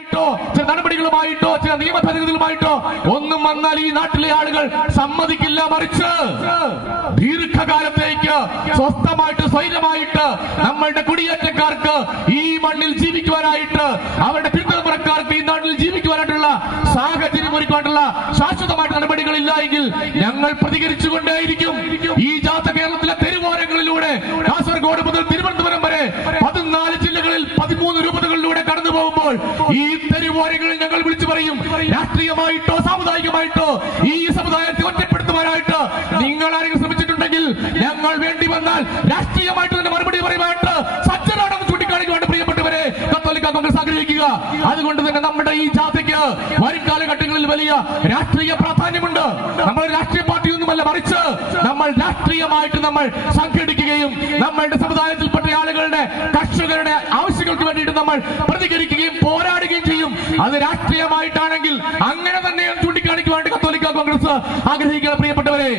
ോ ചില നടപടികളുമായിട്ടോ ചില ഒന്നും വന്നാൽ ഈ നാട്ടിലെ ആളുകൾ സമ്മതിക്കില്ല മറിച്ച് ദീർഘകാലത്തേക്ക് സ്വസ്ഥമായിട്ട് സ്വൈരമായിട്ട് നമ്മളുടെ കുടിയേറ്റക്കാർക്ക് ഈ മണ്ണിൽ ജീവിക്കുവാനായിട്ട് അവരുടെ പിന്തുണക്കാർക്ക് ഈ നാട്ടിൽ ജീവിക്കുവാനായിട്ടുള്ള സാഹചര്യം ഒരുക്കാനുള്ള ശാശ്വതമായിട്ട് നടപടികളില്ല എങ്കിൽ ഞങ്ങൾ പ്രതികരിച്ചുകൊണ്ടേയിരിക്കും. ഈ ജാഥ കേരളത്തിലെ തെരുവോരങ്ങളിലൂടെ കാസർഗോഡ് മുതൽ തിരുവനന്തപുരം പോകുമ്പോൾ ഈ തെരുവോരങ്ങളിൽ ഞങ്ങൾ വിളിച്ചു പറയും രാഷ്ട്രീയമായിട്ടോ സാമുദായികമായിട്ടോ ഈ സമുദായത്തെ ഒറ്റപ്പെടുത്തുവാനായിട്ട് നിങ്ങൾ ആരെങ്കിലും ശ്രമിച്ചിട്ടുണ്ടെങ്കിൽ ഞങ്ങൾ വേണ്ടി വന്നാൽ രാഷ്ട്രീയമായിട്ട് തന്നെ മറുപടി പറയുവാനായിട്ട് സജ്ജനാണെന്ന് ചൂണ്ടിക്കാണിക്കുവാണ് പ്രിയപ്പെട്ടവരെ കത്തോലിക്ക കോൺഗ്രസ് ആഗ്രഹിക്കുക. അതുകൊണ്ട് തന്നെ നമ്മുടെ ഈ ജാഥയ്ക്ക് വരും കാലഘട്ടങ്ങളിൽ വലിയ രാഷ്ട്രീയ പ്രാധാന്യമുണ്ട്. നമ്മൾ രാഷ്ട്രീയ പാർട്ടി ഒന്നുമല്ല മറിച്ച് നമ്മൾ രാഷ്ട്രീയമായിട്ട് നമ്മൾ സംഘടിക്കുകയും നമ്മളുടെ സമുദായത്തിൽപ്പെട്ട ആളുകളുടെ കർഷകരുടെ ആവശ്യങ്ങൾക്ക് വേണ്ടിയിട്ട് നമ്മൾ ചെയ്യും അത് രാഷ്ട്രീയമായിട്ടാണെങ്കിൽ അങ്ങനെ തന്നെ ചൂണ്ടിക്കാണിക്കുവാണ്ട് കത്തോലിക്ക കോൺഗ്രസ് ആഗ്രഹിക്കുന്ന പ്രിയപ്പെട്ടവരെ.